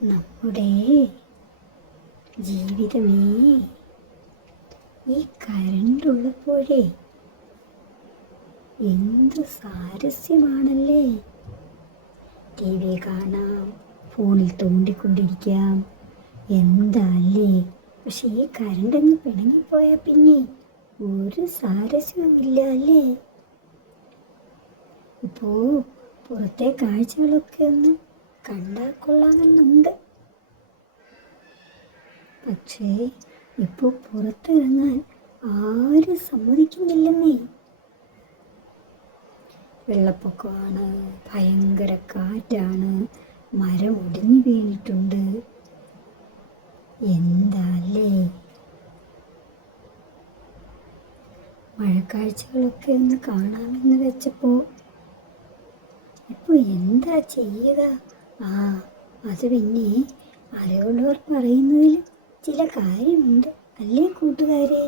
നമ്മുടെ ജീവിതമേ ഈ കരണ്ടുള്ളപ്പോഴേ എന്ത് സാരസ്യമാണല്ലേ? ടി വി കാണാം ഫോണിൽ തോണ്ടിക്കൊണ്ടിരിക്കാം. എന്താ അല്ലേ പക്ഷെ ഈ കരണ്ട് അങ്ങ് പിണങ്ങിപ്പോയാൽ പിന്നെ ഒരു സാരസ്യവും ഇല്ല അല്ലേ? ഇപ്പോൾ പുറത്തെ കാഴ്ചകളൊക്കെ ഒന്ന് കണ്ടാൽ കൊള്ളാമെന്നുണ്ട് പക്ഷേ ഇപ്പോൾ പുറത്തിറങ്ങാൻ ആരും സമ്മതിക്കുന്നില്ലെന്നേ. വെള്ളപ്പൊക്കമാണ് ഭയങ്കര കാറ്റാണ് മരം ഒടിഞ്ഞു വീണിട്ടുണ്ട്. എന്താല്ലേ? മഴക്കാഴ്ചകളൊക്കെ ഒന്ന് കാണാമെന്ന് വെച്ചപ്പോൾ ഇപ്പൊ എന്താ ചെയ്യുക ആ അത് പിന്നെ അറിവുള്ളവർ പറയുന്നതിൽ ചില കാര്യമുണ്ട്. അല്ലേ കൂട്ടുകാരെ?